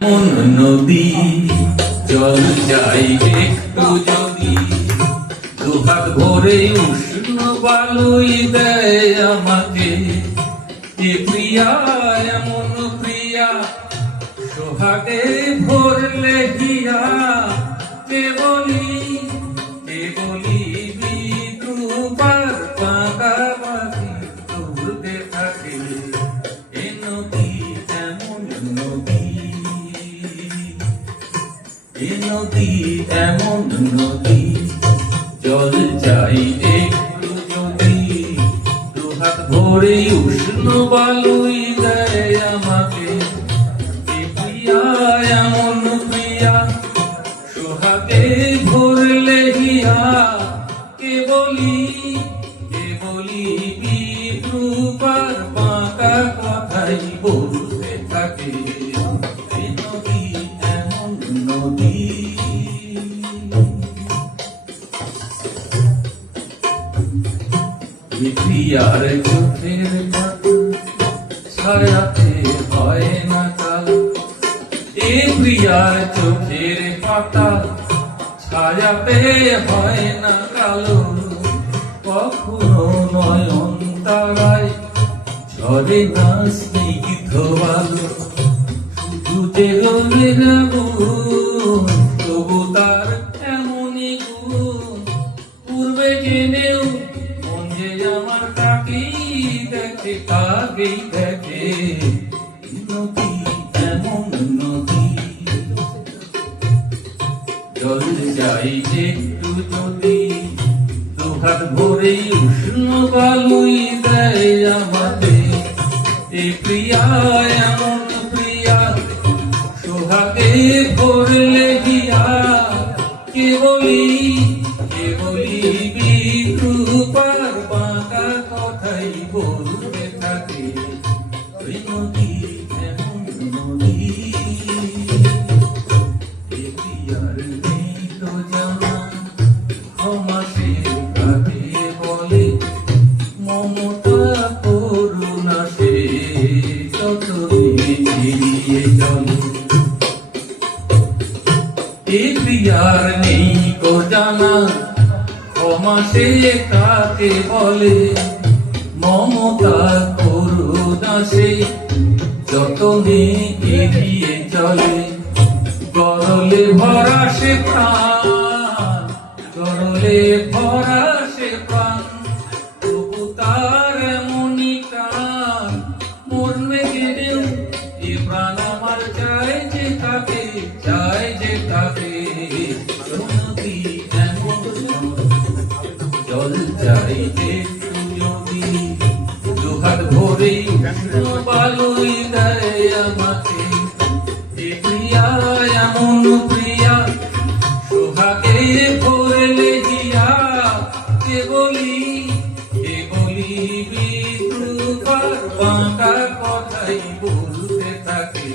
মন নদী জল চাই একটু যদি দুহাত ভরে উষ্ণ বালুই দেয় আমাকে এ প্রিয়া এমন প্রিয়া সোহাগে ভরলে হিয়া কে বলি বিদ্রুপার পাকা পাখি তুলতে থাকে এ নদী এমন নদী এ নদী এমন নদী জল চাই একটু যদি দুহাত ভরে উষ্ণ বালুই দেয় আমাকে এ প্রিয়া এমন প্রিয়া সোহাগে ভরলে হিয়া কে বলি বিদ্রুপার বাঁকা কথাই বলতে থাকে এ নদী এমন নদী। প্রিয়ার চোখের পাতা ছায়াতে হয় না কালো এ প্রিয়ার চোখের পাতা ছায়াতে হয় না কালো কখনো নয়ন তারায় ঝরে না স্নিগ্ধ আলো শুধু যে রঙের আগুন তবু তার এমনই গুণ পূর্বে জেনেও মন যে আমার তাকেই দেখে তাকেই দেখে নদী এমন নদী জল যাই একটু যদি দুহাত ভরে উষ্ণ বালুই দেয় আমাকে এ প্রিয়া এমন প্রিয়া সোহাগে ভরলে হিয়া কে বলি বিদ্রুপার বাঁকা কথাই বলতে থাকে ওই নদী এমন নদী। এ প্রিয়ার নেই তো জানা ক্ষমা সে কাকে বলে মমতা করুণা সে যত এড়িয়ে চলে এ প্রিয়ার নেই তো জানা ক্ষমা সে কাকে বলে মমতা করুণা সে যতনে এড়িয়ে চলে গরলে ভরা সে প্রাণ গরলে ভরা সে প্রাণ তবু তার এমনই টান মরবে গেলেও এ প্রাণ আমার চাই যে তাকে নদী এমন জল চাই একটু যদি দুহাত ভরে বালুই দেয় আমাকে এ প্রিয়া এমন প্রিয়া সোহাগে ভরলে হিয়া কে বলি বিদ্রুপার বাঁকা কথাই বলতে থাকে।